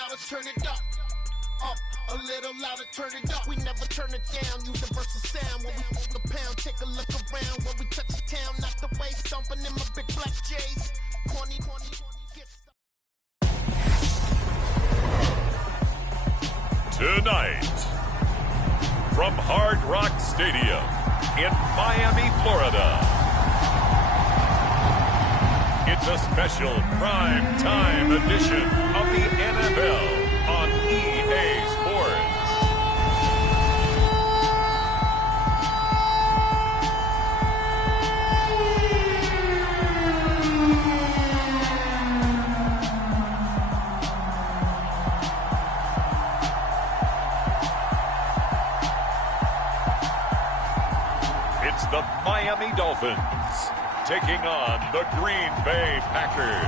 louder, turn it up. Up, a little louder, turn it up. We never turn it down, universal sound. When we move the pound, take a look around. When we touch the town, not the way, stomping in my big black J's. Corny, get Tonight, from Hard Rock Stadium in Miami, Florida, it's a special prime time edition of the NFL on EA Sports. It's the Miami Dolphins taking on the Green Bay Packers.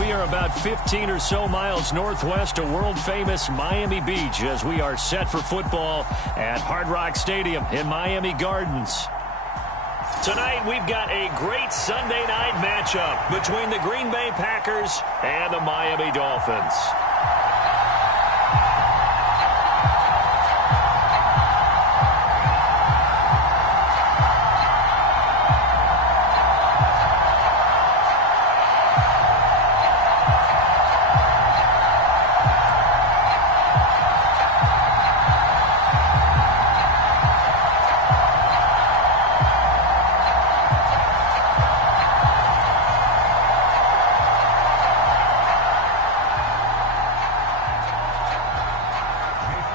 We are about 15 or so miles northwest of world-famous Miami Beach as we are set for football at Hard Rock Stadium in Miami Gardens. Tonight, we've got a great Sunday night matchup between the Green Bay Packers and the Miami Dolphins.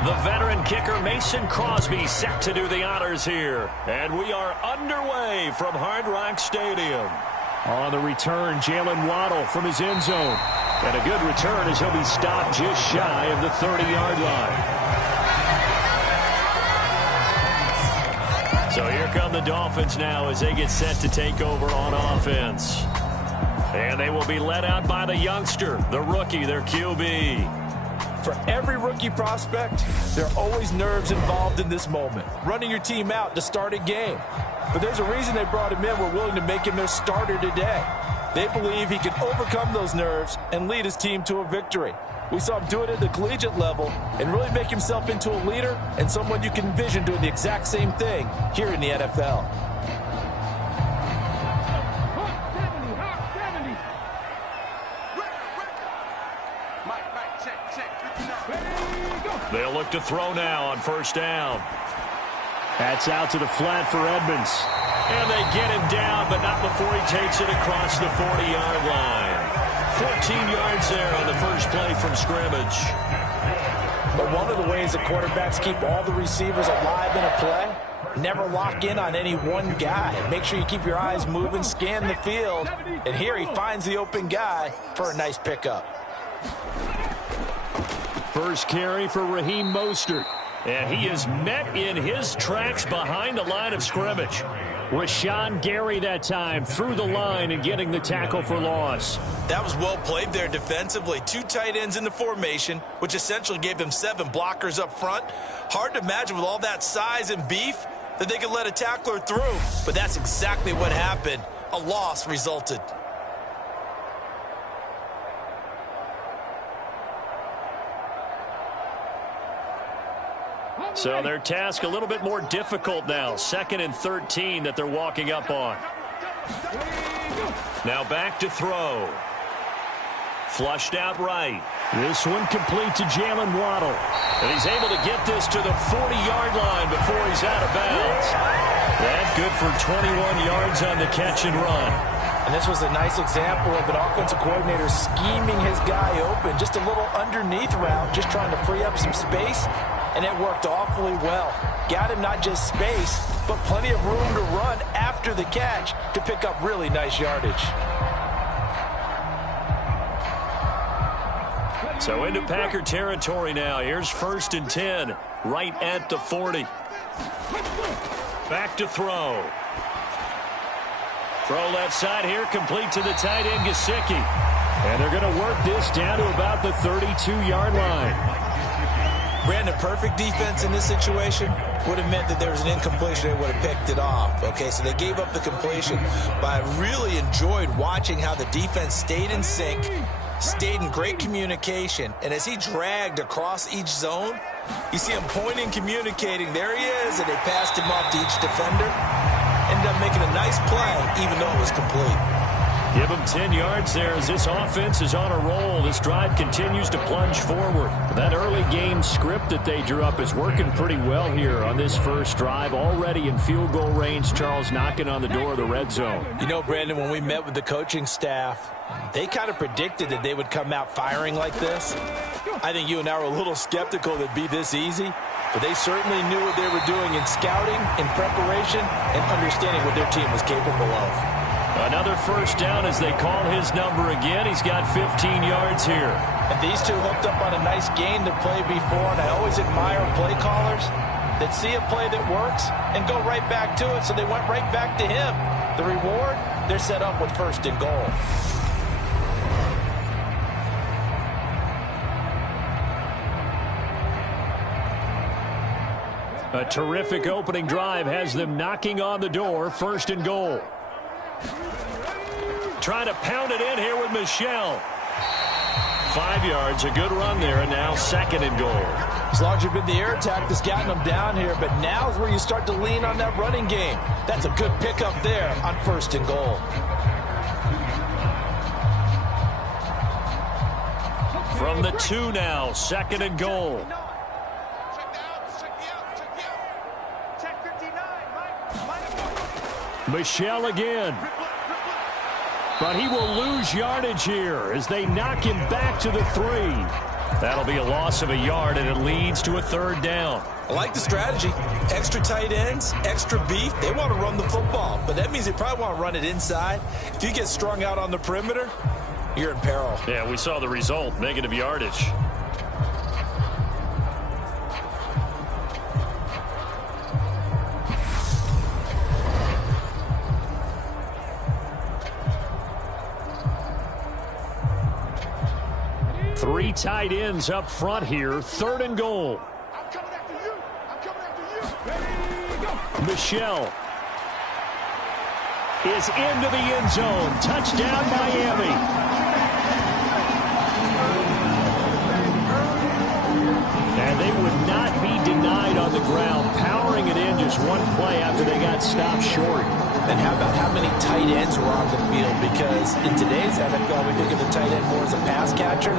The veteran kicker Mason Crosby set to do the honors here. And we are underway from Hard Rock Stadium. On the return, Jalen Waddle from his end zone. And a good return as he'll be stopped just shy of the 30-yard line. So here come the Dolphins now as they get set to take over on offense. And they will be led out by the youngster, the rookie, their QB. For every rookie prospect, there are always nerves involved in this moment. Running your team out to start a game. But there's a reason they brought him in. We're willing to make him their starter today. They believe he can overcome those nerves and lead his team to a victory. We saw him do it at the collegiate level and really make himself into a leader and someone you can envision doing the exact same thing here in the NFL. They'll look to throw now on first down. That's out to the flat for Edmonds. And they get him down, but not before he takes it across the 40-yard line. 14 yards there on the first play from scrimmage. But one of the ways that quarterbacks keep all the receivers alive in a play, never lock in on any one guy. Make sure you keep your eyes moving, scan the field. And here he finds the open guy for a nice pickup. First carry for Raheem Mostert. And he is met in his tracks behind the line of scrimmage. Rashawn Gary that time through the line and getting the tackle for loss. That was well played there defensively. Two tight ends in the formation, which essentially gave them 7 blockers up front. Hard to imagine with all that size and beef that they could let a tackler through. But that's exactly what happened. A loss resulted. So their task a little bit more difficult now. 2nd and 13 that they're walking up on. Now back to throw. Flushed out right. This one complete to Jalen Waddle. And he's able to get this to the 40-yard line before he's out of bounds. That good for 21 yards on the catch and run. And this was a nice example of an offensive coordinator scheming his guy open. Just a little underneath route, just trying to free up some space. And it worked awfully well. Got him not just space, but plenty of room to run after the catch to pick up really nice yardage. So into Packer territory now. Here's 1st and 10, right at the 40. Back to throw. Throw left side here, complete to the tight end, Gesicki. And they're going to work this down to about the 32-yard line. Brandon, perfect defense in this situation would have meant that there was an incompletion. They would have picked it off. Okay, so they gave up the completion. But I really enjoyed watching how the defense stayed in sync, stayed in great communication. And as he dragged across each zone, you see him pointing, communicating. There he is, and they passed him off to each defender. Ended up making a nice play, even though it was complete. Give him 10 yards there as this offense is on a roll. This drive continues to plunge forward. That early game script that they drew up is working pretty well here on this first drive. Already in field goal range, Charles knocking on the door of the red zone. You know, Brandon, when we met with the coaching staff, they kind of predicted that they would come out firing like this. I think you and I were a little skeptical that it'd be this easy, but they certainly knew what they were doing in scouting, in preparation, and understanding what their team was capable of. Another first down as they call his number again. He's got 15 yards here. And these two hooked up on a nice gain to play before, and I always admire play callers that see a play that works and go right back to it, so they went right back to him. The reward, they're set up with first and goal. A terrific opening drive has them knocking on the door, first and goal. Trying to pound it in here with Michel. 5 yards, a good run there, and now second and goal. As long as you've been the air attack that's gotten them down here, but now is where you start to lean on that running game. That's a good pickup there on first and goal. From the 2 now, second and goal. Michel again. But he will lose yardage here as they knock him back to the 3. That'll be a loss of a yard, and it leads to a third down. I like the strategy. Extra tight ends, extra beef. They want to run the football, but that means they probably want to run it inside. If you get strung out on the perimeter, you're in peril. Yeah, we saw the result, negative yardage. Three tight ends up front here. Third and goal. I'm coming after you. I'm coming after you. Ready, go. Michel is into the end zone. Touchdown, Miami. And they would not be denied on the ground, powering it in just one play after they got stopped short. And how about how many tight ends were on the field? Because in today's NFL, we think of the tight end more as a pass catcher.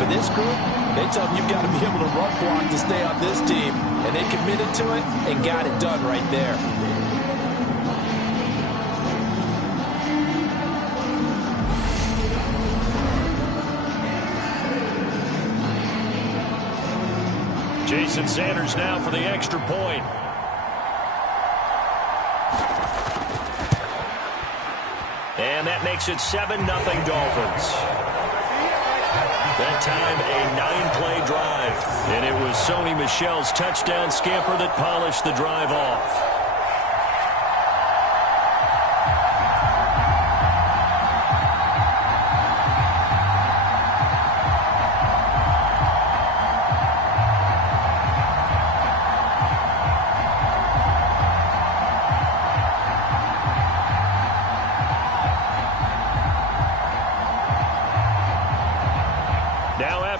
For this group, they tell them you've got to be able to run block to stay on this team. And they committed to it and got it done right there. Jason Sanders now for the extra point. And that makes it 7-0 Dolphins. That time a 9-play drive. And it was Sony Michel's touchdown scamper that polished the drive off.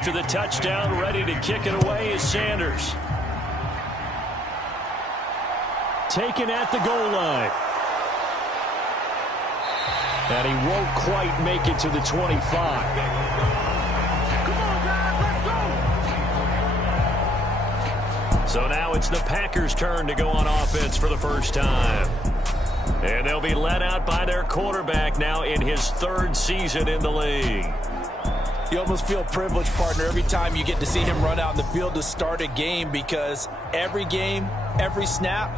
After the touchdown, ready to kick it away is Sanders. Taken at the goal line. And he won't quite make it to the 25. Come on, guys, let's go. So now it's the Packers' turn to go on offense for the first time. And they'll be led out by their quarterback now in his third season in the league. You almost feel privileged, partner, every time you get to see him run out in the field to start a game, because every game, every snap,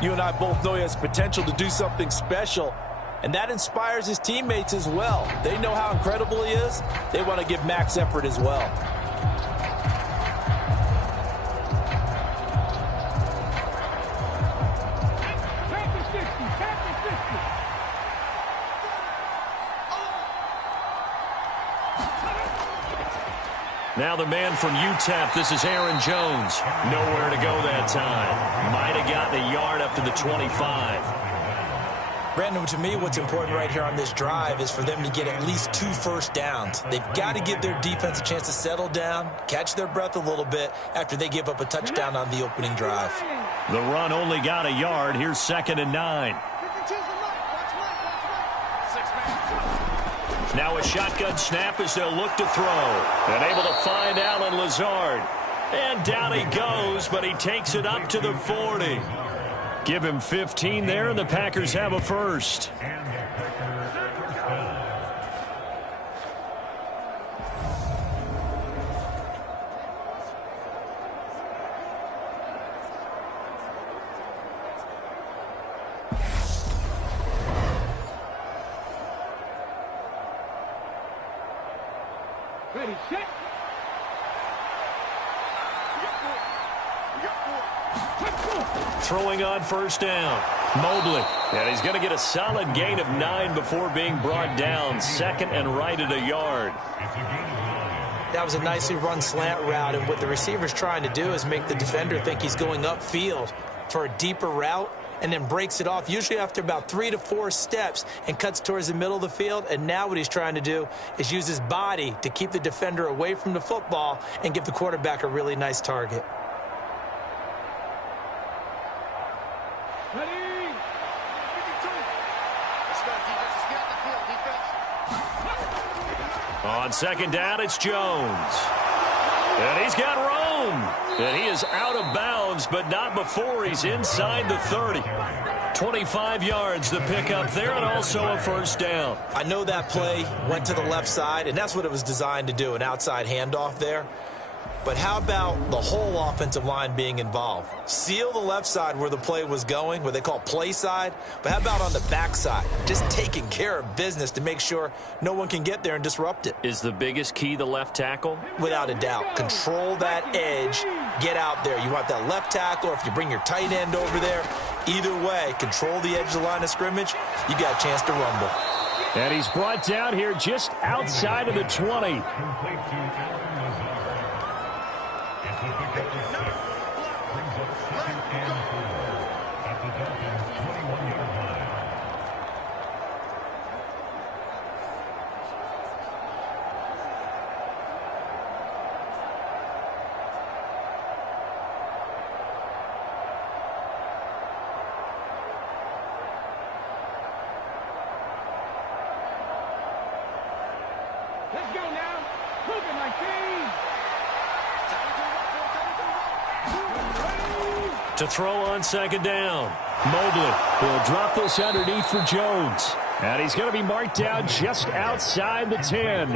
you and I both know he has potential to do something special, and that inspires his teammates as well. They know how incredible he is. They want to give max effort as well. Now the man from UTEP, this is Aaron Jones. Nowhere to go that time. Might have gotten a yard up to the 25. Brandon, to me, what's important right here on this drive is for them to get at least 2 first downs. They've got to give their defense a chance to settle down, catch their breath a little bit after they give up a touchdown on the opening drive. The run only got a yard. Here's 2nd and 9. Now a shotgun snap as they'll look to throw. And able to find Allen Lazard. And down he goes, but he takes it up to the 40. Give him 15 there, and the Packers have a first. Ready, set. Throwing on first down. Mobley. And he's going to get a solid gain of 9 before being brought down. 2nd and right at a yard. That was a nicely run slant route, and what the receiver's trying to do is make the defender think he's going upfield for a deeper route, and then breaks it off, usually after about 3 to 4 steps, and cuts towards the middle of the field. And now what he's trying to do is use his body to keep the defender away from the football and give the quarterback a really nice target. Ready. Let's go, defense. Let's get on the field, defense. On 2nd down, it's Jones. And he's got room. And he is out of bounds, but not before he's inside the 30. 25 yards the pickup there, and also a first down. I know that play went to the left side, and that's what it was designed to do, an outside handoff there. But how about the whole offensive line being involved? Seal the left side where the play was going, what they call play side. But how about on the back side? Just taking care of business to make sure no one can get there and disrupt it. Is the biggest key the left tackle? Without a doubt. Control that edge. Get out there. You want that left tackle, or if you bring your tight end over there, either way, control the edge of the line of scrimmage, you got a chance to rumble. And he's brought down here just outside of the 20. Let's go now. Moving like these. To throw on 2nd down. Mobley will drop this underneath for Jones. And he's going to be marked down just outside the 10.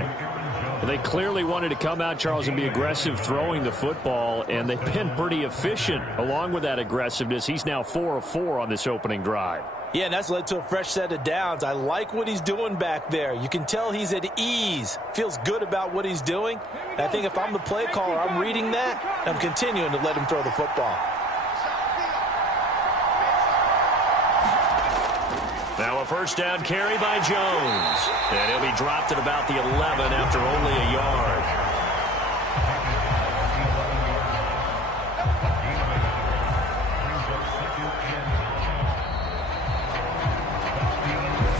They clearly wanted to come out, Charles, and be aggressive throwing the football, and they've been pretty efficient along with that aggressiveness. He's now 4 of 4 on this opening drive. Yeah, and that's led to a fresh set of downs. I like what he's doing back there. You can tell he's at ease, feels good about what he's doing. And I think if I'm the play caller, I'm reading that, and I'm continuing to let him throw the football. Now a first down carry by Jones. And he'll be dropped at about the 11 after only a yard.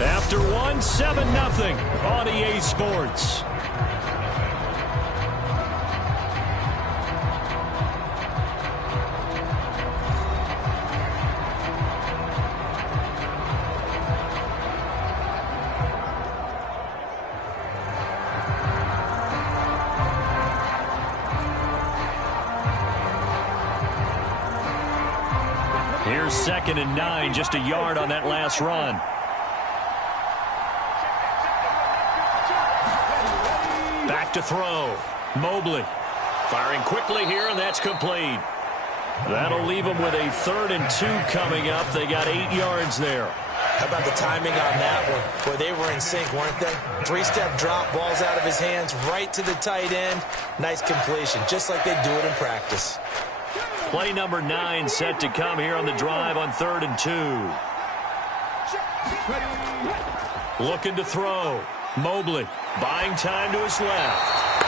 After one, 7-0 on EA Sports. Here's 2nd and 9, just a yard on that last run. Back to throw. Mobley firing quickly here, and that's complete. That'll leave them with a 3rd and 2 coming up. They got 8 yards there. How about the timing on that one? Boy, they were in sync, weren't they? 3-step drop, balls out of his hands, right to the tight end. Nice completion, just like they do it in practice. Play number 9 set to come here on the drive on 3rd and 2. Looking to throw. Mobley buying time to his left.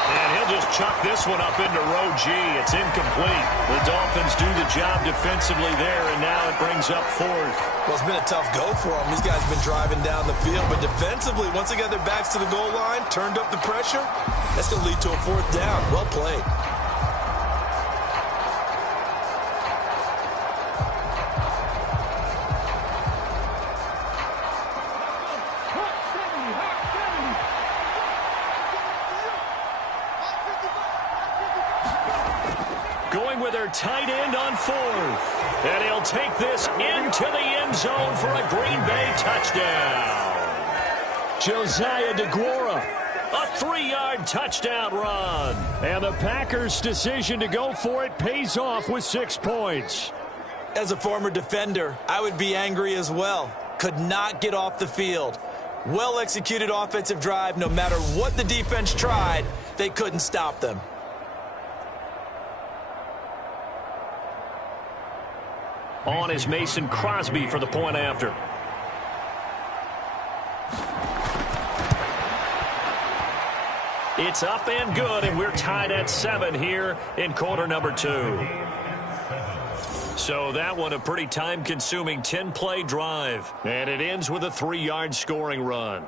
And he'll just chuck this one up into row G. It's incomplete. The Dolphins do the job defensively there, and now it brings up fourth. Well, it's been a tough go for them. These guys have been driving down the field, but defensively, once they got their backs to the goal line, turned up the pressure, that's going to lead to a fourth down. Well played. Going with their tight end on fourth. And he'll take this into the end zone for a Green Bay touchdown. Josiah DeGuara, a 3-yard touchdown run. And the Packers' decision to go for it pays off with 6 points. As a former defender, I would be angry as well. Could not get off the field. Well-executed offensive drive. No matter what the defense tried, they couldn't stop them. On is Mason Crosby for the point after. It's up and good, and we're tied at 7 here in quarter number 2. So that one a pretty time-consuming 10-play drive. And it ends with a 3-yard scoring run.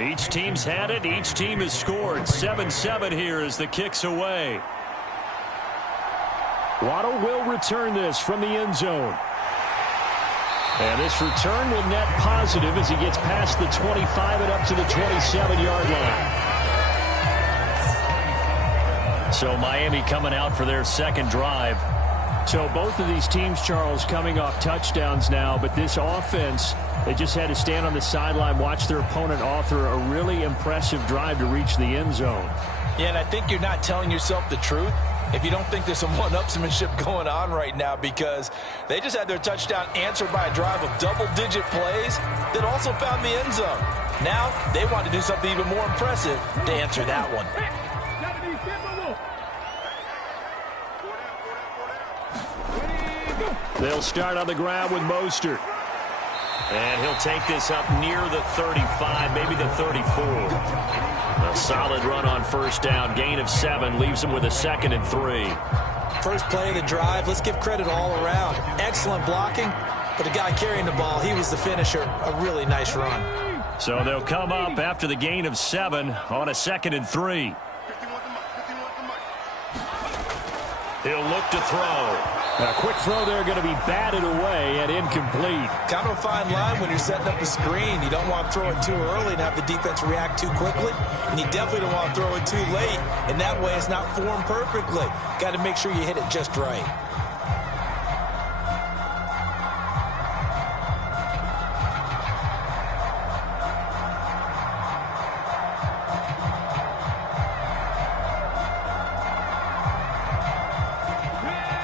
Each team's had it. Each team has scored. 7-7 here as the kick's away. Waddle will return this from the end zone. And this return will net positive as he gets past the 25 and up to the 27-yard line. So Miami coming out for their second drive. So both of these teams, Charles, coming off touchdowns now, but this offense, they just had to stand on the sideline, watch their opponent author a really impressive drive to reach the end zone. Yeah, and I think you're not telling yourself the truth if you don't think there's some one-upsmanship going on right now, because they just had their touchdown answered by a drive of double-digit plays that also found the end zone. Now they want to do something even more impressive to answer that one. They'll start on the ground with Mostert. And he'll take this up near the 35, maybe the 34. A solid run on first down. Gain of 7 leaves him with a 2nd and 3. First play of the drive, let's give credit all around. Excellent blocking, but the guy carrying the ball, he was the finisher. A really nice run. So they'll come up after the gain of 7 on a 2nd and 3. He'll look to throw. A quick throw there going to be batted away and incomplete. Kind of a fine line when you're setting up a screen. You don't want to throw it too early and have the defense react too quickly. And you definitely don't want to throw it too late. And that way it's not formed perfectly. Got to make sure you hit it just right.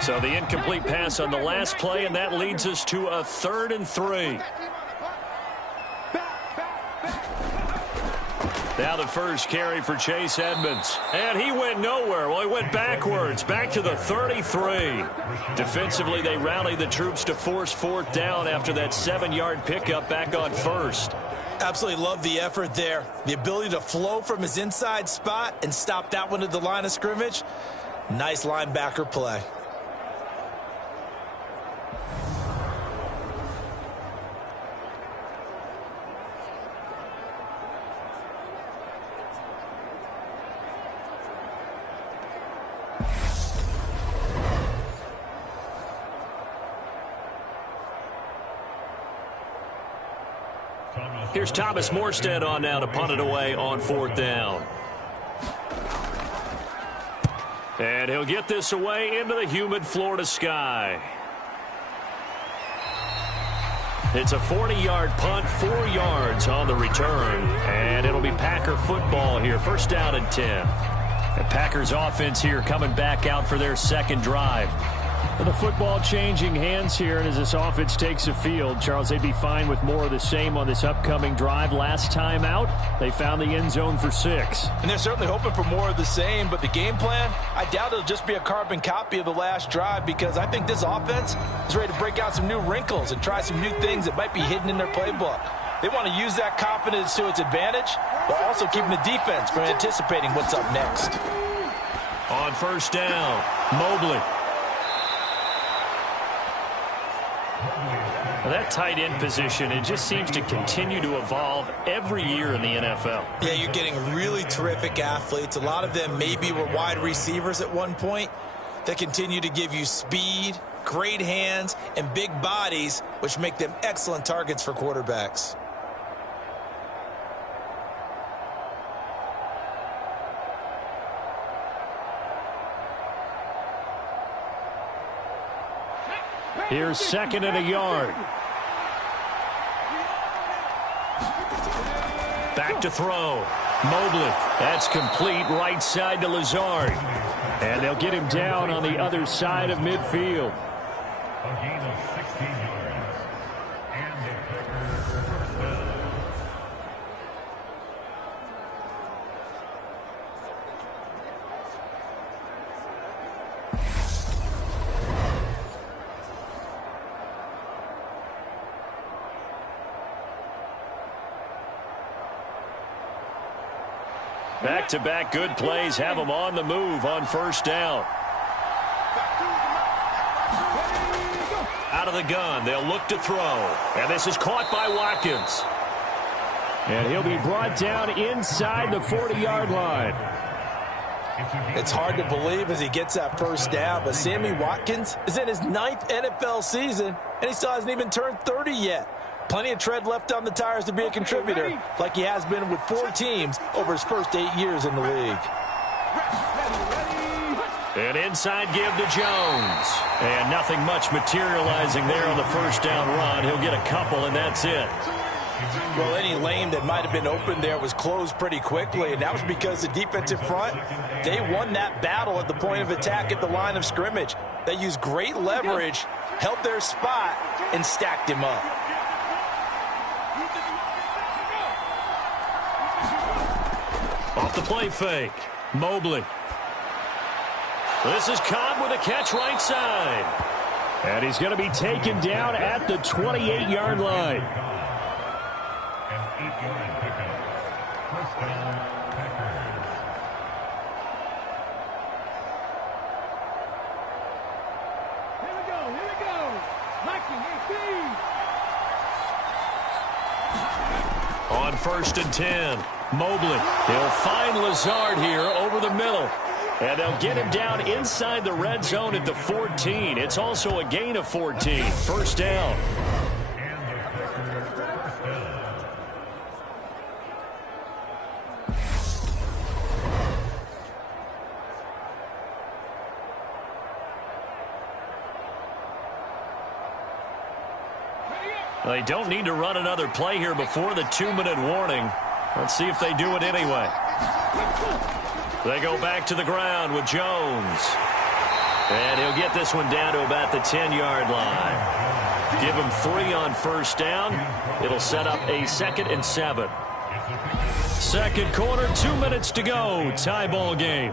So the incomplete pass on the last play, and that leads us to a 3rd and 3. Now the first carry for Chase Edmonds. And he went nowhere. Well, he went backwards, back to the 33. Defensively, they rallied the troops to force 4th down after that 7-yard pickup back on 1st. Absolutely love the effort there. The ability to flow from his inside spot and stop that one at the line of scrimmage. Nice linebacker play. Here's Thomas Morstead on now to punt it away on 4th down. And he'll get this away into the humid Florida sky. It's a 40-yard punt, 4 yards on the return. And it'll be Packer football here, 1st down and 10. The Packers offense here coming back out for their second drive. The football changing hands here, and as this offense takes the field, Charles, they'd be fine with more of the same on this upcoming drive. Last time out, they found the end zone for 6. And they're certainly hoping for more of the same, but the game plan, I doubt it'll just be a carbon copy of the last drive, because I think this offense is ready to break out some new wrinkles and try some new things that might be hidden in their playbook. They want to use that confidence to its advantage, while also keeping the defense from anticipating what's up next. On first down, Mobley. That tight end position, it just seems to continue to evolve every year in the NFL. Yeah, you're getting really terrific athletes. A lot of them maybe were wide receivers at one point. They continue to give you speed, great hands, and big bodies, which make them excellent targets for quarterbacks. Here's 2nd and a yard. Back to throw. Mobley. That's complete, right side to Lazard. And they'll get him down on the other side of midfield. A gain of 16 yards. And the Back-to-back good plays have them on the move on first down. Out of the gun, they'll look to throw. And this is caught by Watkins. And he'll be brought down inside the 40-yard line. It's hard to believe as he gets that first down, but Sammy Watkins is in his 9th NFL season, and he still hasn't even turned 30 yet. Plenty of tread left on the tires to be a contributor, like he has been with 4 teams over his first 8 years in the league. An inside give to Jones. And nothing much materializing there on the first down run. He'll get a couple, and that's it. Well, any lane that might have been open there was closed pretty quickly, and that was because the defensive front, they won that battle at the point of attack at the line of scrimmage. They used great leverage, held their spot, and stacked him up. Off the play fake, Mobley. This is Cobb with a catch right side. And he's going to be taken down at the 28-yard line. An 8-yard pickup. First down, Packers. Here we go, here we go. Mikey, 18. On 1st and 10, Mobley. He'll find Lazard here over the middle. And they'll get him down inside the red zone at the 14. It's also a gain of 14. First down. And the Packers first down. They don't need to run another play here before the 2-minute warning. Let's see if they do it anyway. They go back to the ground with Jones. And he'll get this one down to about the 10-yard line. Give him 3 on first down. It'll set up a 2nd and 7. Second quarter, 2 minutes to go. Tie ball game.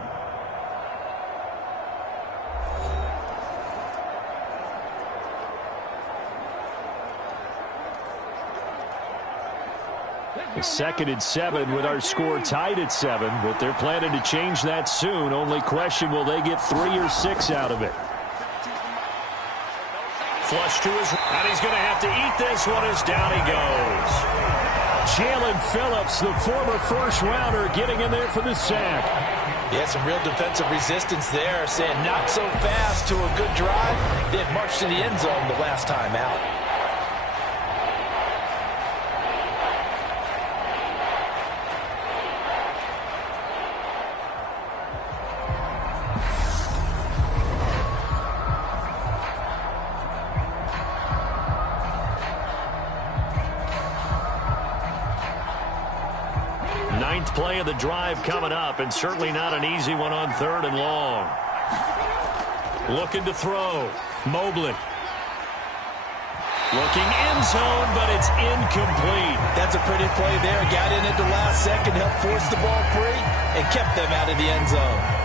A 2nd and 7 with our score tied at 7, but they're planning to change that soon. Only question, will they get 3 or 6 out of it? Flush to his, and he's going to have to eat this one as down he goes. Jalen Phillips, the former first-rounder, getting in there for the sack. Yeah, some real defensive resistance there, saying not so fast to a good drive. They had marched to the end zone the last time out. Play of the drive coming up, and certainly not an easy one on 3rd and long. Looking to throw. Mobley. Looking end zone, but it's incomplete. That's a pretty play there. Got in at the last second, helped force the ball free, and kept them out of the end zone.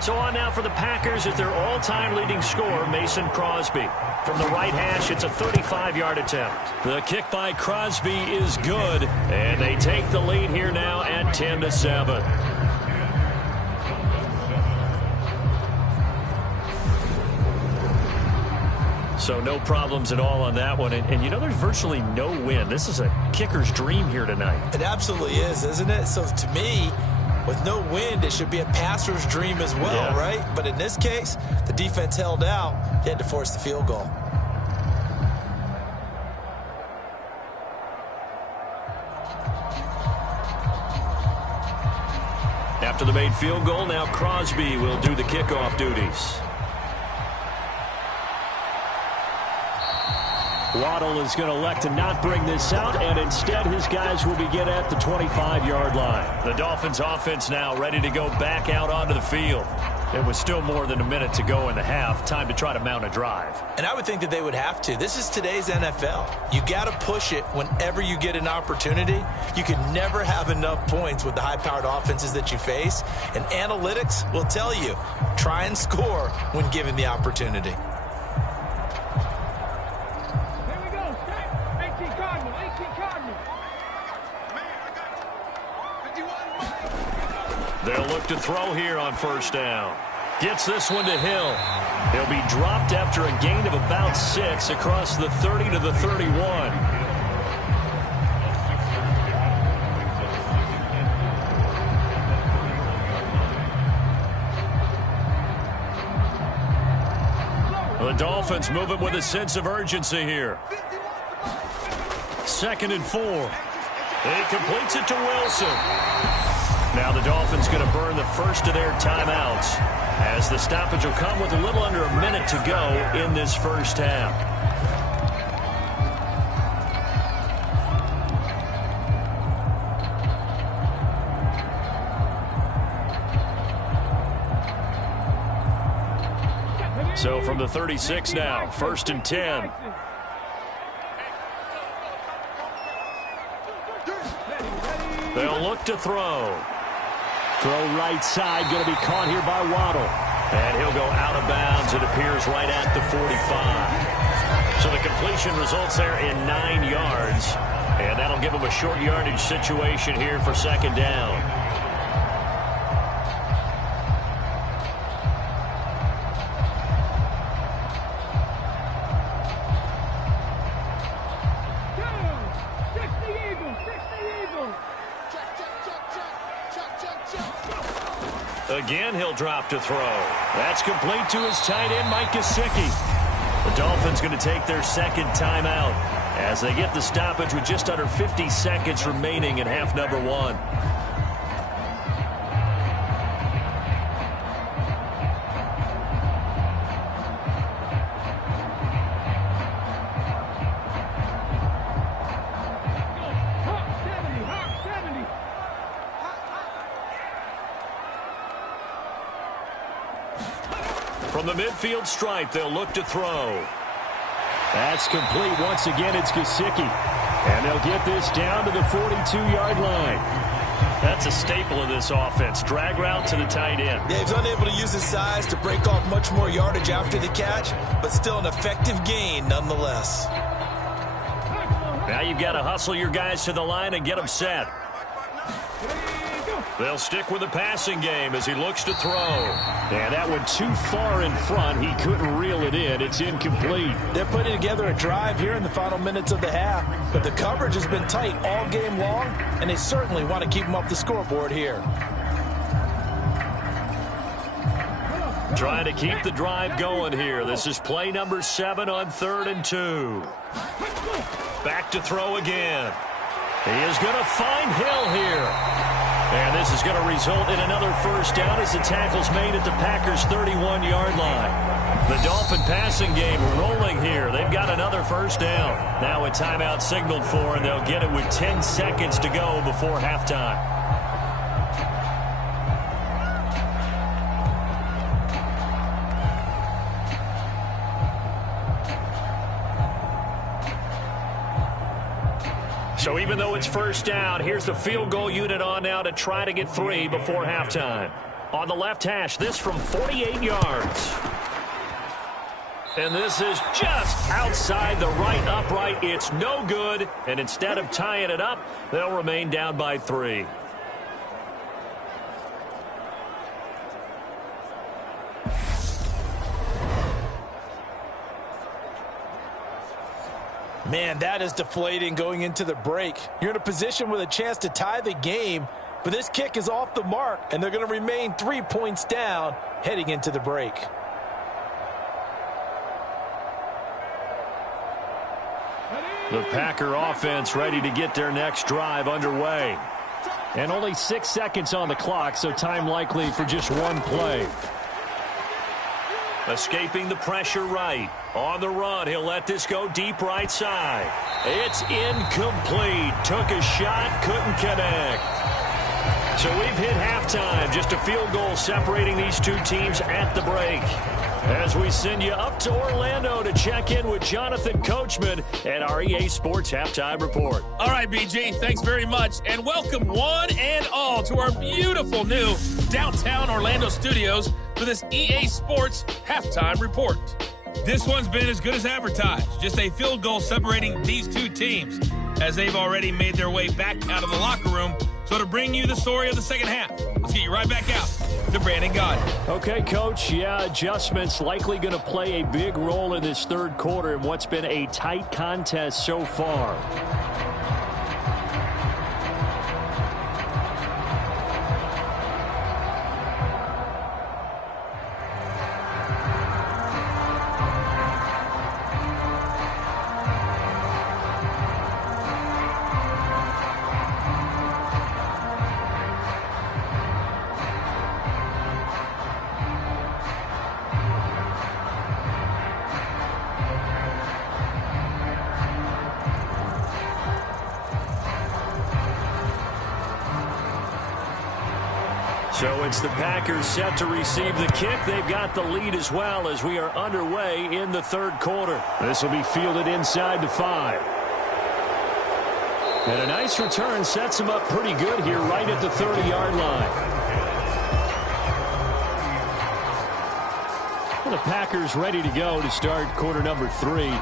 So on now for the Packers at their all-time leading scorer, Mason Crosby. From the right hash, it's a 35-yard attempt. The kick by Crosby is good, and they take the lead here now at 10-7. So no problems at all on that one. And you know, there's virtually no wind. This is a kicker's dream here tonight. It absolutely is, isn't it? So to me, with no wind, it should be a passer's dream as well, right? But in this case, the defense held out. He had to force the field goal. After the made field goal, now Crosby will do the kickoff duties. Waddle is going to elect to not bring this out, and instead his guys will begin at the 25-yard line. The Dolphins offense now ready to go back out onto the field. It was still more than a minute to go in the half. Time to try to mount a drive. And I would think that they would have to. This is today's NFL. You got to push it whenever you get an opportunity. You can never have enough points with the high-powered offenses that you face. And analytics will tell you, try and score when given the opportunity. They'll look to throw here on first down. Gets this one to Hill. He'll be dropped after a gain of about 6 across the 30 to the 31. The Dolphins moving with a sense of urgency here. 2nd and 4. He completes it to Wilson. Now the Dolphins going to burn the first of their timeouts as the stoppage will come with a little under a minute to go in this first half. So from the 36 now, 1st and 10. They'll look to throw. Throw right side, going to be caught here by Waddle. And he'll go out of bounds, it appears, right at the 45. So the completion results there in 9 yards. And that'll give him a short yardage situation here for 2nd down. Again, he'll drop to throw. That's complete to his tight end, Mike Gesicki. The Dolphins going to take their 2nd timeout as they get the stoppage with just under 50 seconds remaining in half number 1. From the midfield stripe, they'll look to throw. That's complete. Once again, it's Gesicki. And they'll get this down to the 42-yard line. That's a staple of this offense. Drag route to the tight end. Yeah, he's unable to use his size to break off much more yardage after the catch, but still an effective gain nonetheless. Now you've got to hustle your guys to the line and get them set. They'll stick with the passing game as he looks to throw. And that one too far in front. He couldn't reel it in. It's incomplete. They're putting together a drive here in the final minutes of the half. But the coverage has been tight all game long, and they certainly want to keep them up the scoreboard here. Trying to keep the drive going here. This is play number 7 on 3rd and 2. Back to throw again. He is going to find Hill here. And this is going to result in another first down as the tackle's made at the Packers' 31-yard line. The Dolphin passing game rolling here. They've got another first down. Now a timeout signaled for, and they'll get it with 10 seconds to go before halftime. So even though it's first down, here's the field goal unit on now to try to get 3 before halftime. On the left hash, this from 48 yards. And this is just outside the right upright. It's no good. And instead of tying it up, they'll remain down by 3. Man, that is deflating going into the break. You're in a position with a chance to tie the game, but this kick is off the mark, and they're going to remain 3 points down heading into the break. The Packer offense ready to get their next drive underway. And only 6 seconds on the clock, so time likely for just one play. Escaping the pressure right. On the run, he'll let this go deep right side. It's incomplete. Took a shot, couldn't connect. So we've hit halftime. Just a field goal separating these two teams at the break. As we send you up to Orlando to check in with Jonathan Coachman at our EA Sports Halftime Report. All right, BG, thanks very much. And welcome one and all to our beautiful new downtown Orlando studios for this EA Sports Halftime Report. This one's been as good as advertised. Just a field goal separating these two teams as they've already made their way back out of the locker room. So to bring you the story of the second half, let's get you right back out to Brandon Gaudin. Okay, Coach. Yeah, adjustments likely going to play a big role in this third quarter in what's been a tight contest so far. So it's the Packers set to receive the kick. They've got the lead as well as we are underway in the third quarter. This will be fielded inside the 5. And a nice return sets him up pretty good here right at the 30-yard line. Well, the Packers ready to go to start quarter number 3.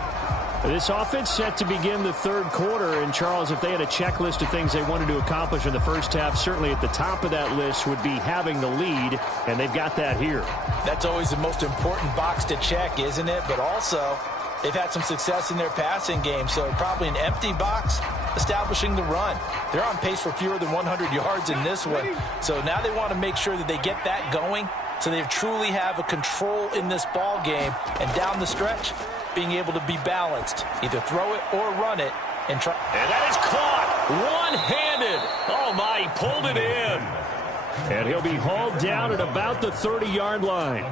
This offense set to begin the third quarter. And, Charles, if they had a checklist of things they wanted to accomplish in the first half, certainly at the top of that list would be having the lead, and they've got that here. That's always the most important box to check, isn't it? But also, they've had some success in their passing game, so probably an empty box establishing the run. They're on pace for fewer than 100 yards in this one. So now they want to make sure that they get that going so they truly have a control in this ball game. And down the stretch, being able to be balanced, either throw it or run it, and try. And that is caught one-handed. Oh my, he pulled it in, and he'll be hauled down at about the 30-yard line.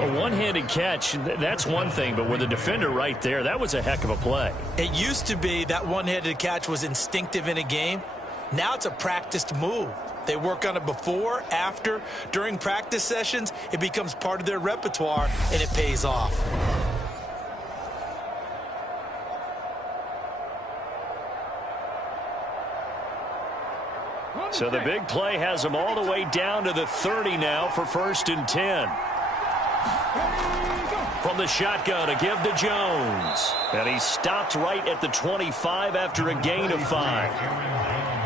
A one-handed catch, that's one thing, but with a defender right there, that was a heck of a play. It used to be that one-handed catch was instinctive in a game. Now it's a practiced move. They work on it before, after, during practice sessions. It becomes part of their repertoire, and it pays off. So the big play has them all the way down to the 30 now for 1st and 10. From the shotgun, a give to Jones. And he stopped right at the 25 after a gain of 5.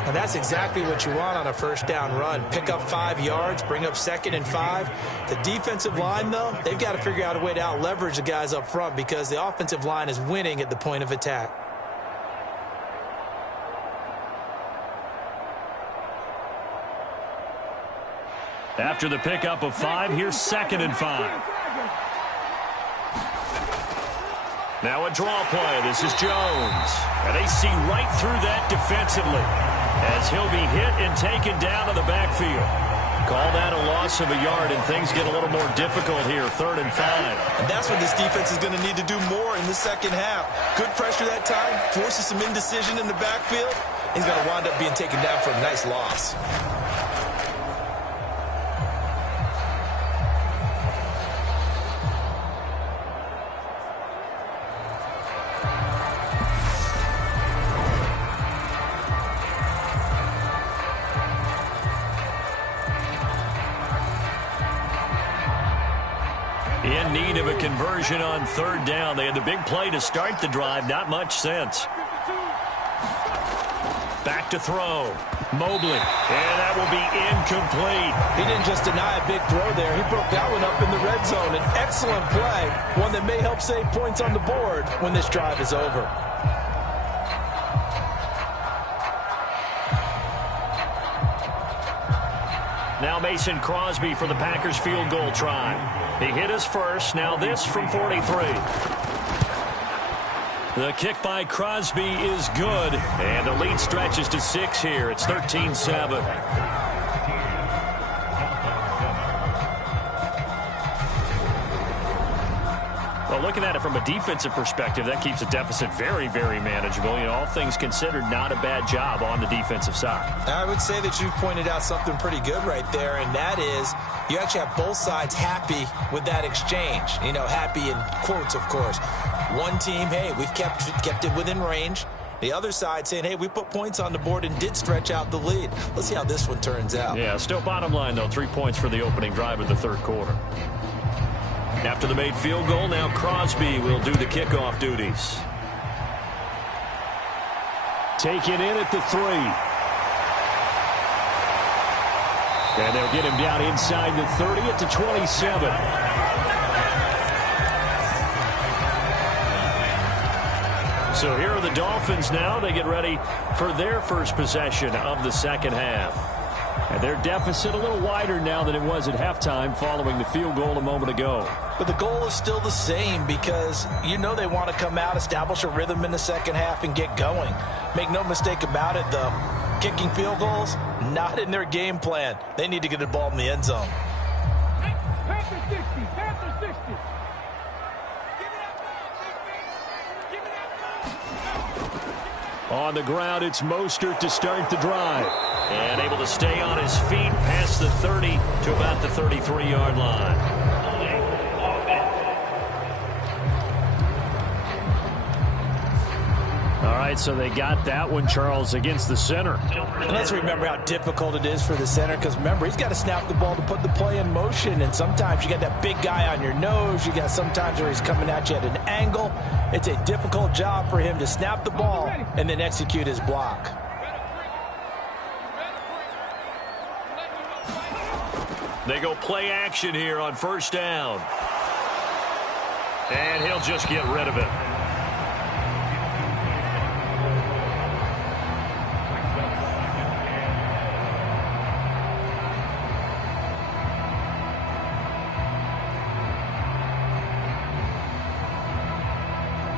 And that's exactly what you want on a first down run. Pick up 5 yards, bring up 2nd and 5. The defensive line, though, they've got to figure out a way to out-leverage the guys up front because the offensive line is winning at the point of attack. After the pickup of 5, here's 2nd and 5. Now a draw play. This is Jones. And they see right through that defensively. as he'll be hit and taken down to the backfield. Call that a loss of a yard, and things get a little more difficult here, 3rd and 5. And that's what this defense is going to need to do more in the second half. Good pressure that time, forces some indecision in the backfield. He's going to wind up being taken down for a nice loss. In need of a conversion on 3rd down. They had the big play to start the drive. Not much sense. Back to throw. Mobley. And that will be incomplete. He didn't just deny a big throw there. He broke that one up in the red zone. An excellent play. One that may help save points on the board when this drive is over. Now Mason Crosby for the Packers field goal try. He hit his first. Now this from 43. The kick by Crosby is good. And the lead stretches to 6 here. It's 13-7. Well, looking at it from a defensive perspective, that keeps a deficit very, very manageable. You know, all things considered, not a bad job on the defensive side. I would say that you've pointed out something pretty good right there, and that is you actually have both sides happy with that exchange. You know, happy in quotes, of course. One team, hey, we've kept it within range. The other side saying, hey, we put points on the board and did stretch out the lead. Let's see how this one turns out. Yeah, still bottom line, though, 3 points for the opening drive of the 3rd quarter. After the made field goal, now Crosby will do the kickoff duties. Taken in at the 3. And they'll get him down inside the 30 at the 27. So here are the Dolphins now. They get ready for their first possession of the second half. And their deficit a little wider now than it was at halftime following the field goal a moment ago. But the goal is still the same because you know they want to come out, establish a rhythm in the second half, and get going. Make no mistake about it, though. Kicking field goals, not in their game plan. They need to get the ball in the end zone. Panther 60, Panther 60. On the ground, it's Mostert to start the drive. And able to stay on his feet past the 30 to about the 33-yard line. All right, so they got that one, Charles, against the center. And let's remember how difficult it is for the center because, remember, he's got to snap the ball to put the play in motion. And sometimes you got that big guy on your nose. You got sometimes where he's coming at you at an angle. It's a difficult job for him to snap the ball and then execute his block. They go play action here on 1st down. And he'll just get rid of it.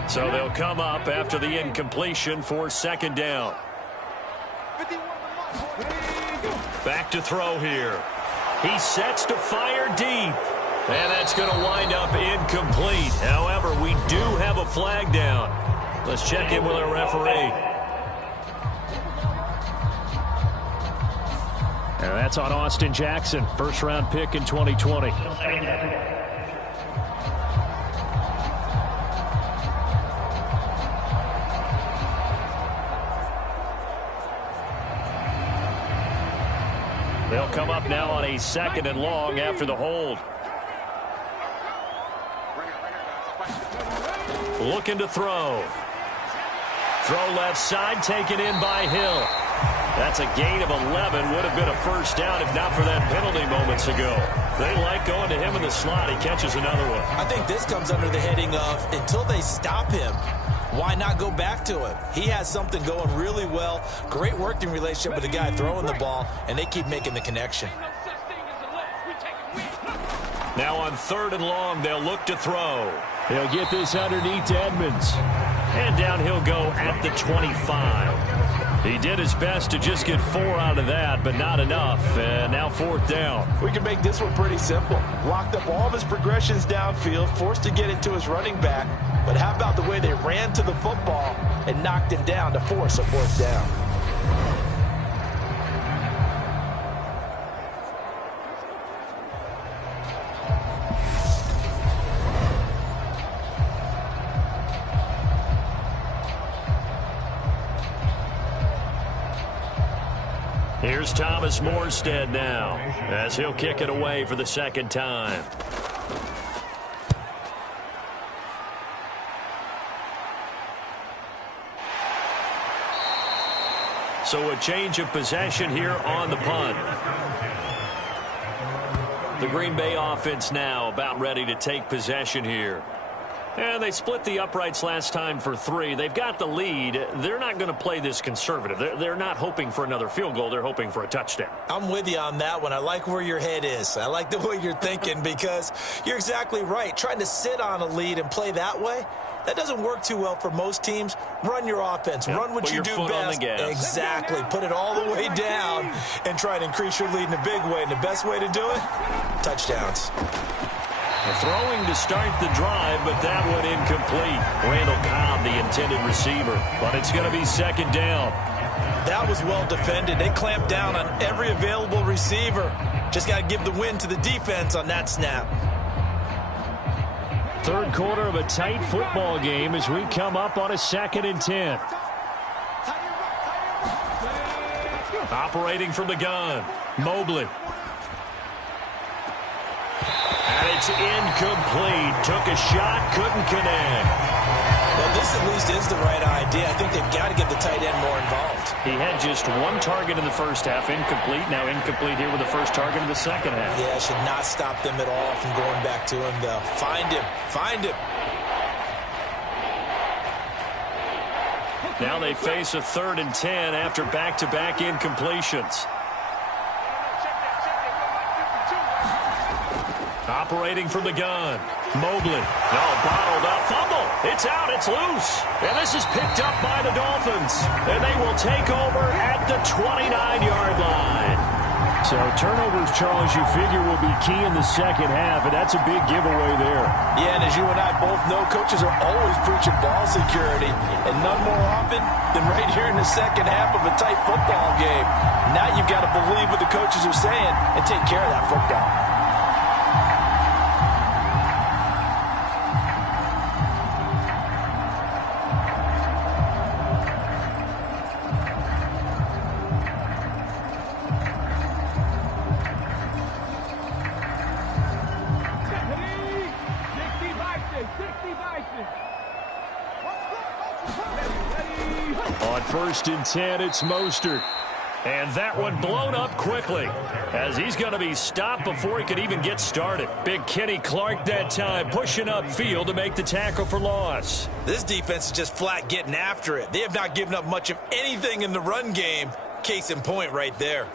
So they'll come up after the incompletion for 2nd down. Back to throw here. He sets to fire deep. And that's going to wind up incomplete. However, we do have a flag down. Let's check in with our referee. And that's on Austin Jackson, 1st-round pick in 2020. They'll come up now on a 2nd and long after the hold. Looking to throw. Throw left side, taken in by Hill. That's a gain of 11. Would have been a 1st down if not for that penalty moments ago. They like going to him in the slot. He catches another one. I think this comes under the heading of until they stop him, why not go back to him? He has something going really well. Great working relationship with the guy throwing the ball, and they keep making the connection. Now on 3rd and long, they'll look to throw. They'll get this underneath to Edmonds. And down he'll go at the 25. He did his best to just get 4 out of that, but not enough. And now 4th down. We can make this one pretty simple. Locked up all of his progressions downfield, forced to get it to his running back. But how about the way they ran to the football and knocked him down to force a 4th down? Here's Thomas Morstead now, as he'll kick it away for the 2nd time. So a change of possession here on the punt. The Green Bay offense now about ready to take possession here. And they split the uprights last time for 3. They've got the lead. They're not going to play this conservative. They're not hoping for another field goal. They're hoping for a touchdown. I'm with you on that one. I like where your head is. I like the way you're thinking because you're exactly right. Trying to sit on a lead and play that way, that doesn't work too well for most teams. Run your offense. Yep. Run what Put you your do foot on best. the gas. Exactly. Put it all the way down and try to increase your lead in a big way. And the best way to do it, touchdowns. Throwing to start the drive, but that one incomplete. Randall Cobb, the intended receiver. But it's going to be 2nd down. That was well defended. They clamped down on every available receiver. Just got to give the win to the defense on that snap. 3rd quarter of a tight football game as we come up on a 2nd and 10. Operating from the gun, Mobley. And it's incomplete. Took a shot, couldn't connect. Well, this at least is the right idea. I think they've got to get the tight end more involved. He had just 1 target in the first half, incomplete. Now incomplete here with the first target in the second half. Yeah, should not stop them at all from going back to him, though. Find him. Find him. Now they face a 3rd and 10 after back-to-back incompletions. Operating from the gun, Mobley. Oh, bottled up, fumble. It's out, it's loose. And this is picked up by the Dolphins. And they will take over at the 29-yard line. So turnovers, Charles, you figure will be key in the second half, and that's a big giveaway there. Yeah, and as you and I both know, coaches are always preaching ball security, and none more often than right here in the second half of a tight football game. Now you've got to believe what the coaches are saying and take care of that football. On 1st and 10, it's Mostert. And that one blown up quickly as he's going to be stopped before he could even get started. Big Kenny Clark that time pushing upfield to make the tackle for loss. This defense is just flat getting after it. They have not given up much of anything in the run game. Case in point right there.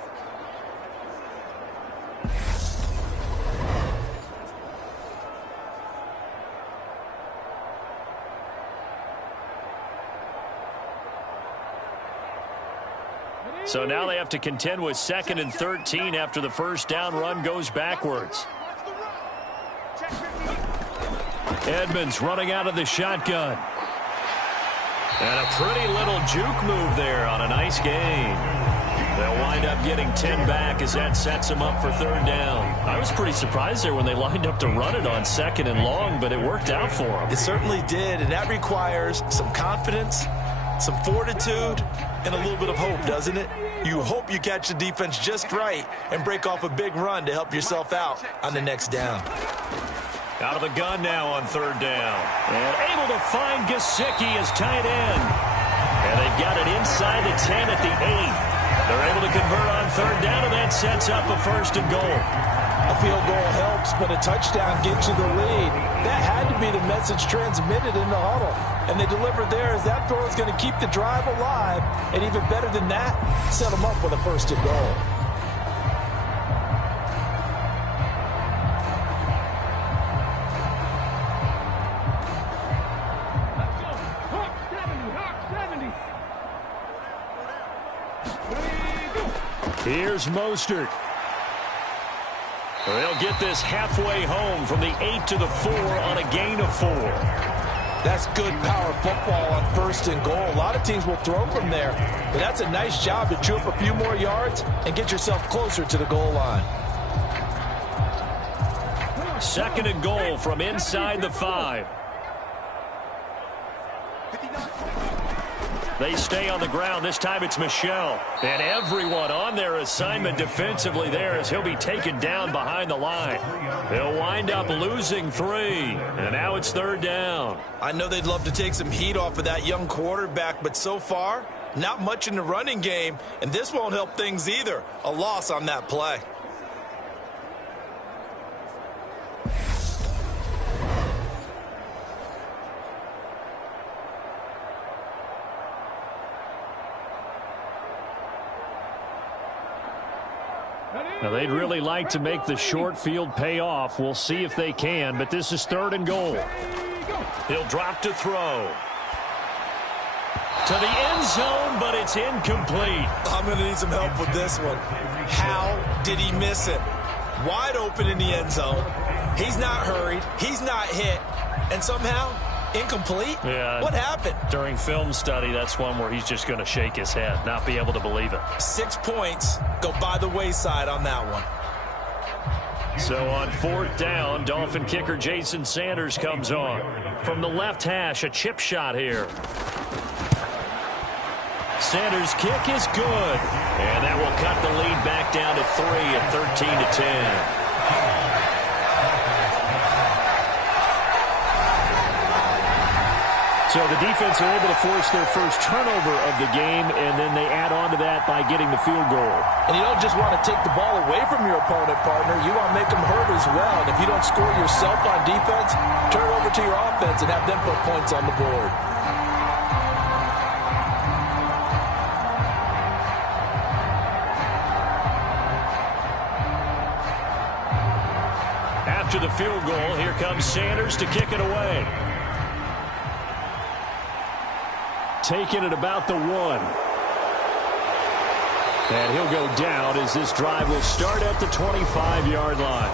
So now they have to contend with 2nd and 13 after the first down run goes backwards. Edmonds running out of the shotgun. And a pretty little juke move there on a nice gain. They'll wind up getting 10 back as that sets them up for 3rd down. I was pretty surprised there when they lined up to run it on 2nd and long, but it worked out for them. It certainly did, and that requires some confidence, some fortitude, and a little bit of hope, doesn't it? You hope you catch the defense just right and break off a big run to help yourself out on the next down. Out of the gun now on 3rd down. And able to find Gesicki as tight end. And they've got it inside the 10 at the 8. They're able to convert on 3rd down, and that sets up a 1st and goal. A field goal helps, but a touchdown gets you the lead. That had to be the message transmitted in the huddle. And they delivered there as that throw is going to keep the drive alive. And even better than that, set them up with a 1st and goal. Here's Mostert. They'll get this halfway home from the 8 to the 4 on a gain of 4. That's good power football on 1st and goal. A lot of teams will throw from there, but that's a nice job to chew up a few more yards and get yourself closer to the goal line. 2nd and goal from inside the 5. They stay on the ground. This time it's Michel. And everyone on their assignment defensively there as he'll be taken down behind the line. They'll wind up losing 3. And now it's 3rd down. I know they'd love to take some heat off of that young quarterback, but so far, not much in the running game. And this won't help things either. A loss on that play. Now, they'd really like to make the short field pay off. We'll see if they can, but this is 3rd and goal. He'll drop to throw. To the end zone, but it's incomplete. I'm going to need some help with this one. How did he miss it? Wide open in the end zone. He's not hurried. He's not hit. And somehow, incomplete? Yeah. What happened? During film study, that's one where he's just going to shake his head, not be able to believe it. 6 points go by the wayside on that one. So on 4th down, Dolphin kicker Jason Sanders comes on. From the left hash, a chip shot here. Sanders' kick is good. And that will cut the lead back down to 3 at 13-10. So the defense are able to force their first turnover of the game, and then they add on to that by getting the field goal. And you don't just want to take the ball away from your opponent, partner. You want to make them hurt as well. And if you don't score yourself on defense, turn it over to your offense and have them put points on the board. After the field goal, here comes Sanders to kick it away. Taking it about the 1. And he'll go down as this drive will start at the 25-yard line.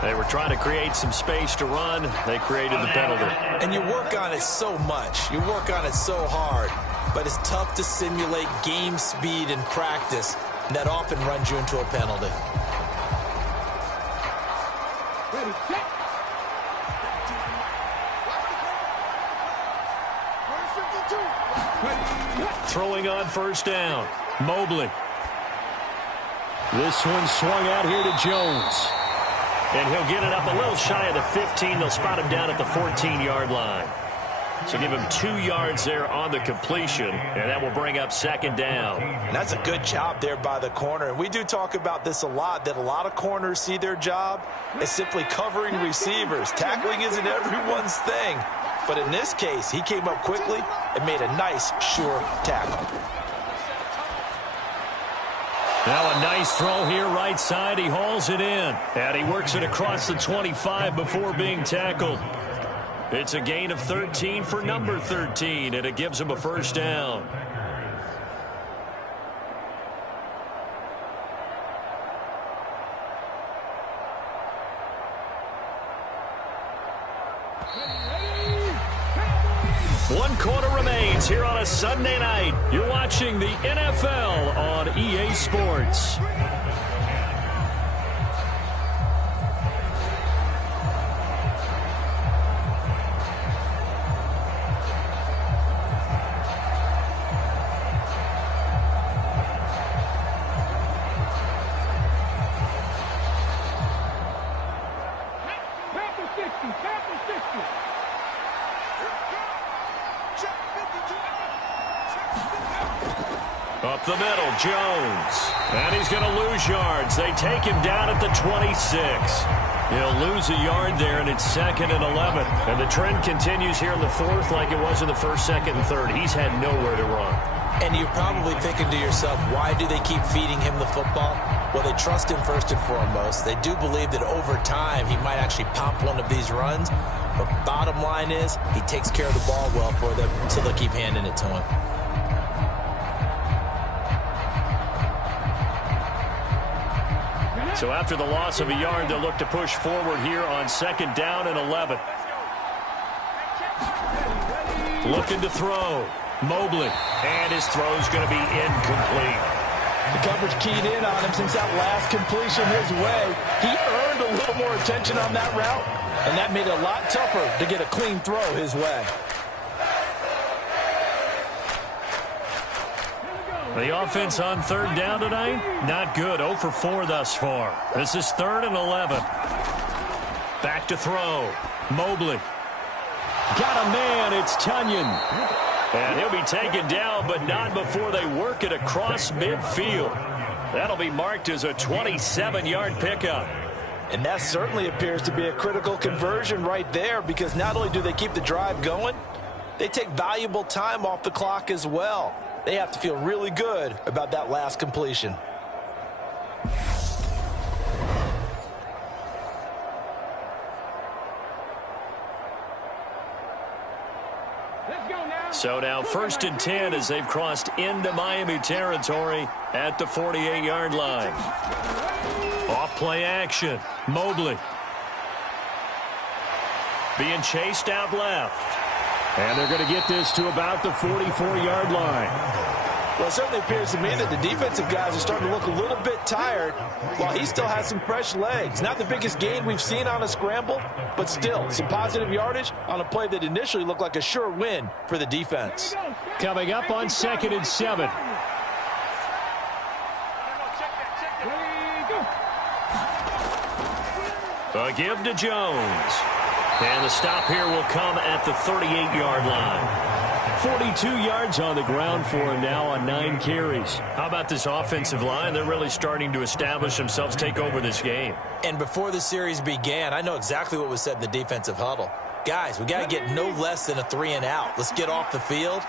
They were trying to create some space to run. They created the penalty. And you work on it so much. You work on it so hard. But it's tough to simulate game speed in practice. And that often runs you into a penalty. Throwing on 1st down. Mobley. This one swung out here to Jones. And he'll get it up a little shy of the 15. They'll spot him down at the 14-yard line. So give him 2 yards there on the completion, and that will bring up 2nd down. And that's a good job there by the corner. And we do talk about this a lot, that a lot of corners see their job as simply covering receivers. Tackling isn't everyone's thing. But in this case, he came up quickly and made a nice, sure tackle. Now a nice throw here right side. He hauls it in. And he works it across the 25 before being tackled. It's a gain of 13 for number 13, and it gives him a 1st down. One quarter remains here on a Sunday night. You're watching the NFL on EA Sports. Up the middle, Jones. And he's going to lose yards. They take him down at the 26. He'll lose a yard there, and it's 2nd and 11. And the trend continues here in the 4th like it was in the 1st, 2nd, and 3rd. He's had nowhere to run. And you're probably thinking to yourself, why do they keep feeding him the football? Well, they trust him first and foremost. They do believe that over time he might actually pop one of these runs. But bottom line is, he takes care of the ball well for them, so they'll keep handing it to him. So after the loss of a yard, they'll look to push forward here on 2nd down and 11. Looking to throw. Mobley. And his throw's going to be incomplete. The coverage keyed in on him since that last completion his way. He earned a little more attention on that route, and that made it a lot tougher to get a clean throw his way. The offense on 3rd down tonight, not good. 0 for 4 thus far. This is 3rd and 11. Back to throw. Mobley. Got a man. It's Tunyon. And he'll be taken down, but not before they work it across midfield. That'll be marked as a 27-yard pickup. And that certainly appears to be a critical conversion right there, because not only do they keep the drive going, they take valuable time off the clock as well. They have to feel really good about that last completion. So now 1st and 10 as they've crossed into Miami territory at the 48-yard line. Off play action. Mobley. Being chased out left. And they're going to get this to about the 44-yard line. Well, it certainly appears to me that the defensive guys are starting to look a little bit tired while he still has some fresh legs. Not the biggest gain we've seen on a scramble, but still some positive yardage on a play that initially looked like a sure win for the defense. Coming up on 2nd and 7. A give to Jones. And the stop here will come at the 38-yard line. 42 yards on the ground for him now on 9 carries. How about this offensive line? They're really starting to establish themselves, take over this game. And before the series began, I know exactly what was said in the defensive huddle. Guys, we got to get no less than a 3 and out. Let's get off the field.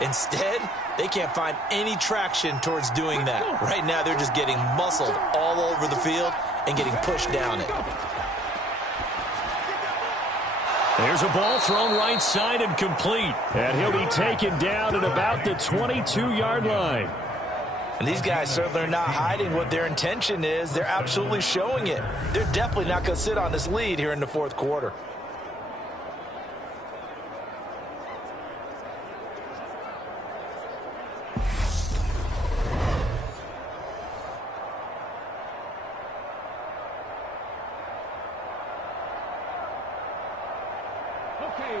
Instead, they can't find any traction towards doing that. Right now, they're just getting muscled all over the field and getting pushed down it. There's a ball thrown right side and complete. And he'll be taken down at about the 22-yard line. And these guys certainly are not hiding what their intention is. They're absolutely showing it. They're definitely not going to sit on this lead here in the 4th quarter.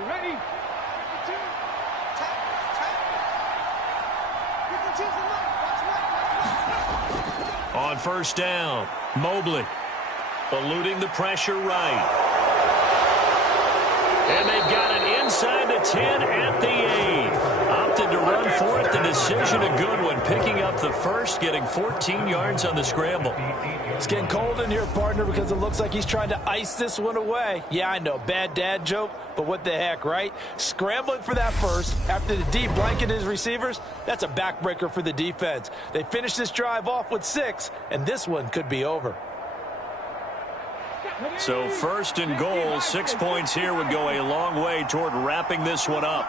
Ready? On 1st down, Mobley eluding the pressure right. And they've got it inside the 10 at the 8. Opted to run for it. The decision a good one. Picking up the first, getting 14 yards on the scramble. It's getting cold in here, partner, because it looks like he's trying to ice this one away. Yeah, I know, bad dad joke, but what the heck, right? Scrambling for that first after the D blanket his receivers, that's a backbreaker for the defense. They finish this drive off with 6, and this one could be over. So 1st and goal, 6 points here would go a long way toward wrapping this one up.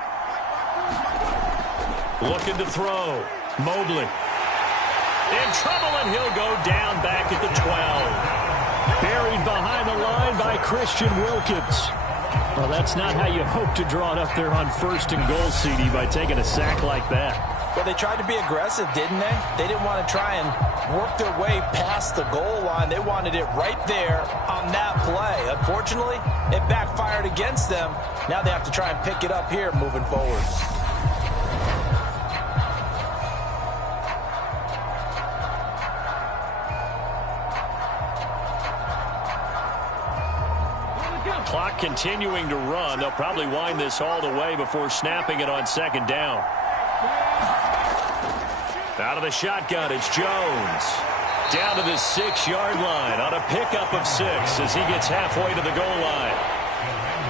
Looking to throw. Mobley. In trouble, and he'll go down back at the 12. Buried behind the line by Christian Wilkins. Well, that's not how you hope to draw it up there on 1st and goal, CD, by taking a sack like that. Well, they tried to be aggressive, didn't they? They didn't want to try and work their way past the goal line. They wanted it right there on that play. Unfortunately, it backfired against them. Now they have to try and pick it up here moving forward. Clock continuing to run. They'll probably wind this all the way before snapping it on 2nd down. Out of the shotgun, it's Jones. Down to the 6-yard line on a pickup of 6 as he gets halfway to the goal line.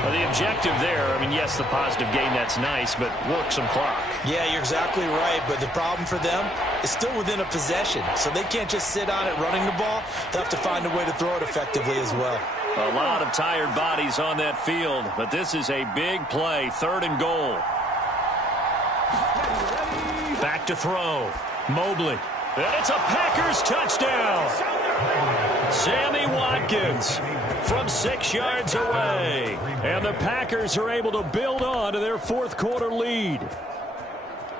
Well, the objective there, I mean, yes, the positive gain, that's nice, but work some clock. Yeah, you're exactly right, but the problem for them is still within a possession, so they can't just sit on it running the ball. They'll have to find a way to throw it effectively as well. A lot of tired bodies on that field, but this is a big play, 3rd and goal. Back to throw. Mobley. And it's a Packers touchdown. Sammy Watkins from 6 yards away. And the Packers are able to build on to their 4th quarter lead.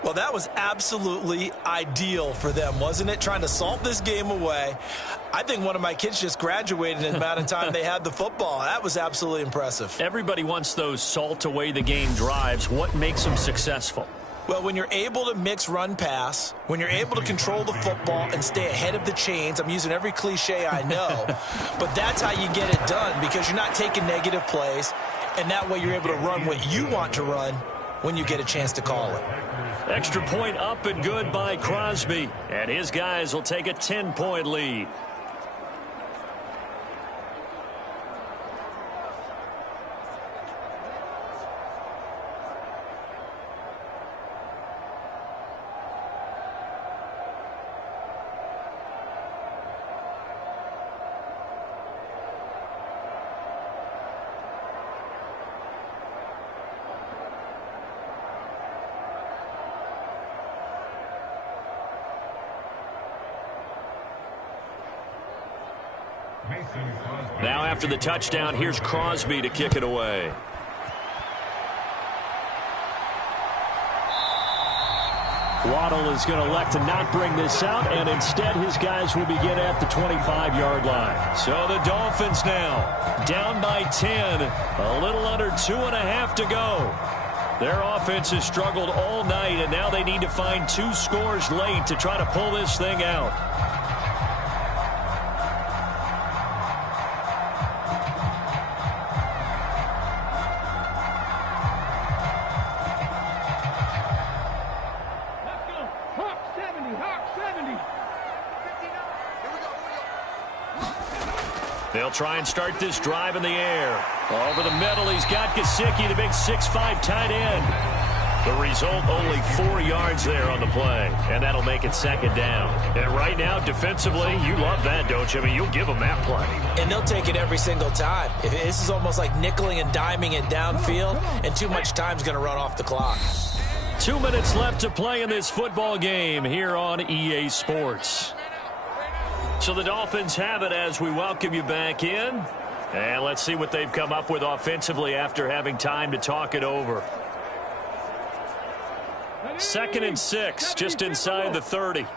Well, that was absolutely ideal for them, wasn't it? Trying to salt this game away. I think one of my kids just graduated in the amount of time they had the football. That was absolutely impressive. Everybody wants those salt away the game drives. What makes them successful? Well, when you're able to mix run-pass, when you're able to control the football and stay ahead of the chains, I'm using every cliche I know, but that's how you get it done because you're not taking negative plays, and that way you're able to run what you want to run when you get a chance to call it. Extra point up and good by Crosby, and his guys will take a 10-point lead. Now after the touchdown, here's Crosby to kick it away. Waddle is going to elect to not bring this out, and instead his guys will begin at the 25-yard line. So the Dolphins now down by 10, a little under 2.5 to go. Their offense has struggled all night, and now they need to find 2 scores late to try to pull this thing out. They'll try and start this drive in the air. Over the middle, he's got Gesicki, the big 6'5" tight end. The result, only 4 yards there on the play, and that'll make it 2nd down. And right now, defensively, you love that, don't you? I mean, you'll give them that play. And they'll take it every single time. This is almost like nickeling and diming it downfield, and too much time's going to run off the clock. 2 minutes left to play in this football game here on EA Sports. So the Dolphins have it as we welcome you back in. And let's see what they've come up with offensively after having time to talk it over. 2nd and 6, just inside the 30.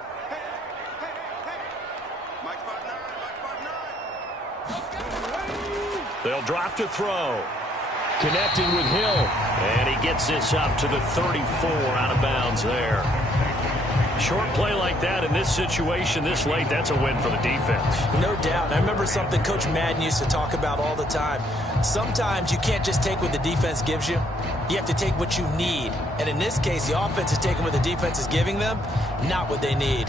They'll drop to throw. Connecting with Hill. And he gets this up to the 34 out of bounds there. Short play like that in this situation this late, that's a win for the defense. No doubt. I remember something Coach Madden used to talk about all the time. Sometimes you can't just take what the defense gives you. You have to take what you need. And in this case, the offense is taking what the defense is giving them, not what they need.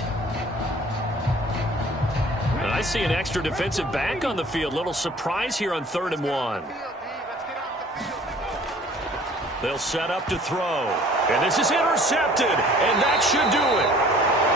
And I see an extra defensive back on the field. Little surprise here on 3rd and 1. They'll set up to throw. And this is intercepted. And that should do it.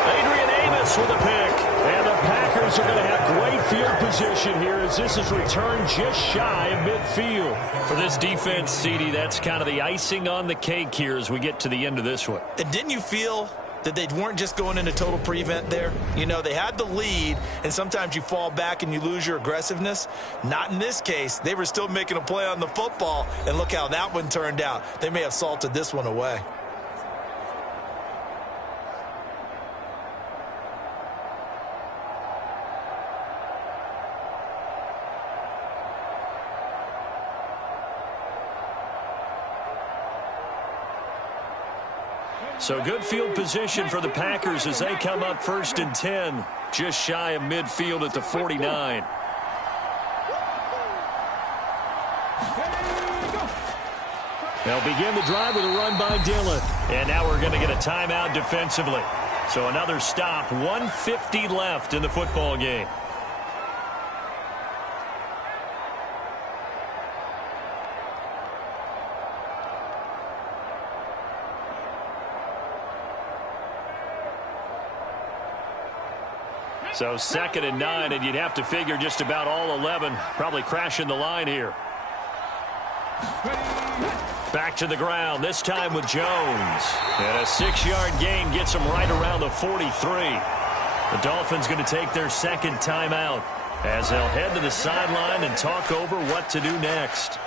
Adrian Amos with a pick. And the Packers are going to have great field position here as this is returned just shy of midfield. For this defense, CD, that's kind of the icing on the cake here as we get to the end of this one. And didn't you feel that they weren't just going into total prevent there? You know, they had the lead, and sometimes you fall back and you lose your aggressiveness. Not in this case. They were still making a play on the football, and look how that one turned out. They may have salted this one away. So good field position for the Packers as they come up 1st and 10, just shy of midfield at the 49. They'll begin the drive with a run by Dillon. And now we're going to get a timeout defensively. So another stop, 1:50 left in the football game. So 2nd and 9, and you'd have to figure just about all 11 probably crashing the line here. Back to the ground, this time with Jones. And a 6-yard gain gets him right around the 43. The Dolphins going to take their 2nd timeout as they'll head to the sideline and talk over what to do next.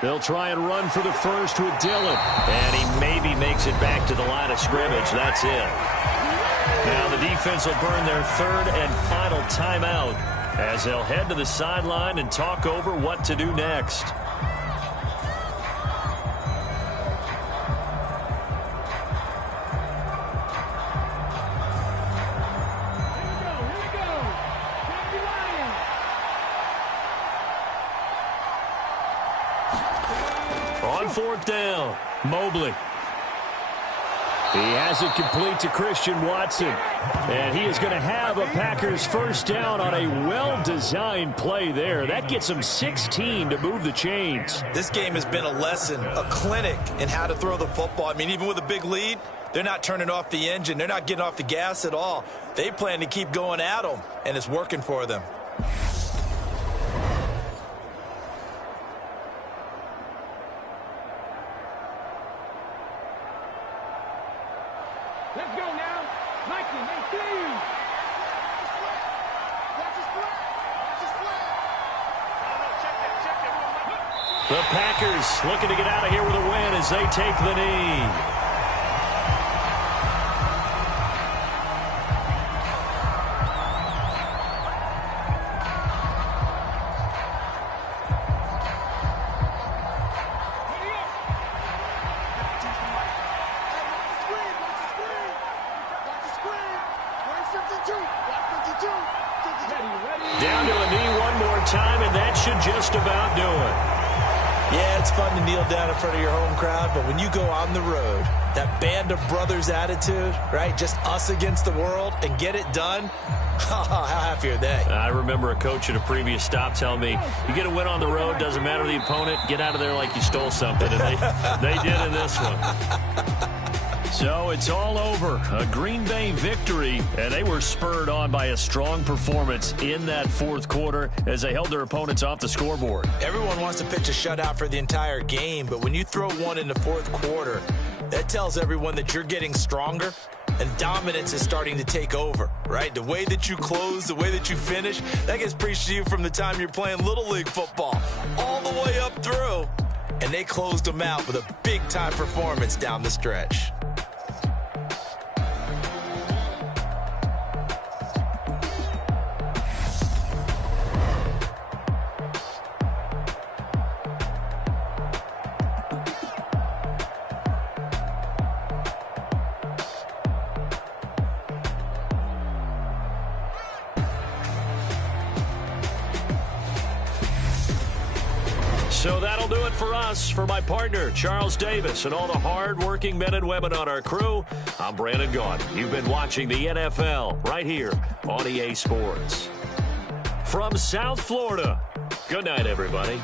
They'll try and run for the first with Dillon. And he maybe makes it back to the line of scrimmage. That's it. Now the defense will burn their 3rd and final timeout as they'll head to the sideline and talk over what to do next. On 4th down, Mobley. He has it complete to Christian Watson. And he is going to have a Packers first down on a well-designed play there. That gets him 16 to move the chains. This game has been a lesson, a clinic in how to throw the football. I mean, even with a big lead, they're not turning off the engine. They're not getting off the gas at all. They plan to keep going at them, and it's working for them. Let's go now. Mikey, they see you. The Packers looking to get out of here with a win as they take the knee. Down to a knee one more time, and that should just about do it. Yeah, it's fun to kneel down in front of your home crowd, but when you go on the road, that band of brothers attitude, right? Just us against the world and get it done. How happy are they? I remember a coach at a previous stop telling me, you get a win on the road, doesn't matter the opponent, get out of there like you stole something. And they did in this one. So it's all over. A Green Bay victory, and they were spurred on by a strong performance in that 4th quarter as they held their opponents off the scoreboard. Everyone wants to pitch a shutout for the entire game, but when you throw one in the 4th quarter, that tells everyone that you're getting stronger and dominance is starting to take over, right? The way that you close, the way that you finish, that gets preached to you from the time you're playing Little League football all the way up through. And they closed them out with a big-time performance down the stretch. So that'll do it for us. For my partner, Charles Davis, and all the hard-working men and women on our crew, I'm Brandon Gaudin. You've been watching the NFL right here on EA Sports. From South Florida, good night, everybody.